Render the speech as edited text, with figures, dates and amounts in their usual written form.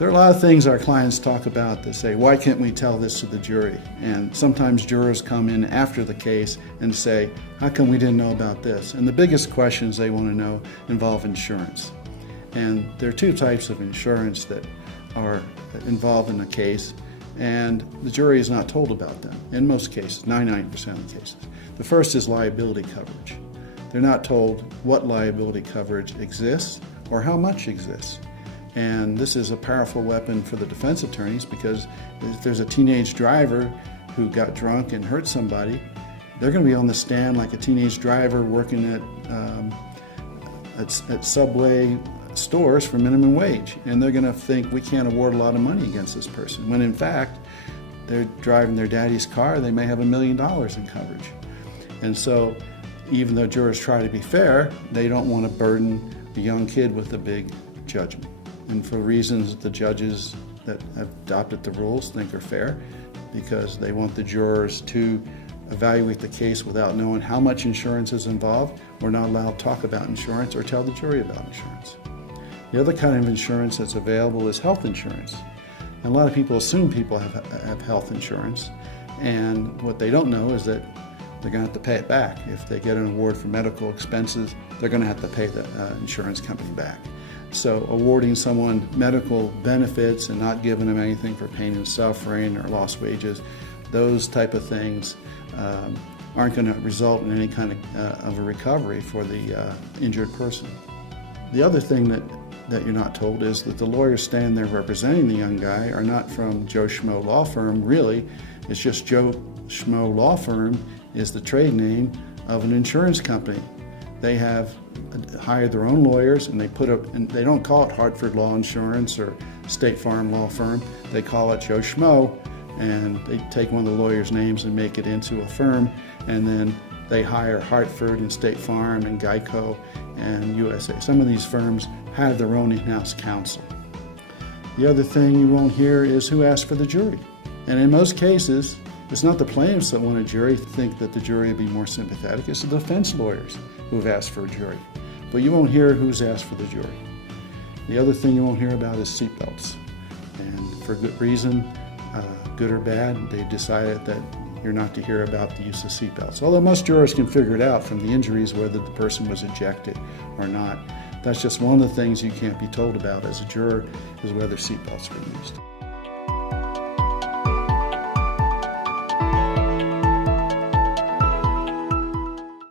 There are a lot of things our clients talk about that say, why can't we tell this to the jury? And sometimes jurors come in after the case and say, how come we didn't know about this? And the biggest questions they want to know involve insurance. And there are two types of insurance that are involved in the case, and the jury is not told about them in most cases, 99% of the cases. The first is liability coverage. They're not told what liability coverage exists or how much exists. And this is a powerful weapon for the defense attorneys, because if there's a teenage driver who got drunk and hurt somebody, they're going to be on the stand like a teenage driver working at Subway stores for minimum wage. And they're going to think we can't award a lot of money against this person, when in fact they're driving their daddy's car, they may have $1 million in coverage. And so even though jurors try to be fair, they don't want to burden a young kid with a big judgment. And for reasons the judges that have adopted the rules think are fair, because they want the jurors to evaluate the case without knowing how much insurance is involved. We're not allowed to talk about insurance or tell the jury about insurance. The other kind of insurance that's available is health insurance. And a lot of people assume people have health insurance, and what they don't know is that they're going to have to pay it back. If they get an award for medical expenses, they're going to have to pay the insurance company back. So awarding someone medical benefits and not giving them anything for pain and suffering or lost wages, those type of things aren't going to result in any kind of a recovery for the injured person. The other thing that you're not told is that the lawyers standing there representing the young guy are not from Joe Schmo Law Firm, really. It's just Joe Schmo Law Firm is the trade name of an insurance company. They have hired their own lawyers, and they don't call it Hartford Law Insurance or State Farm Law Firm. They call it Joe Schmo, and they take one of the lawyers' names and make it into a firm, and then they hire Hartford and State Farm and Geico and USA. Some of these firms have their own in-house counsel. The other thing you won't hear is who asked for the jury. And in most cases, it's not the plaintiffs that want a jury think that the jury would be more sympathetic. It's the defense lawyers who have asked for a jury. But you won't hear who's asked for the jury. The other thing you won't hear about is seatbelts. And for good reason, good or bad, they've decided that you're not to hear about the use of seatbelts. Although most jurors can figure it out from the injuries whether the person was ejected or not. That's just one of the things you can't be told about as a juror, is whether seatbelts were used.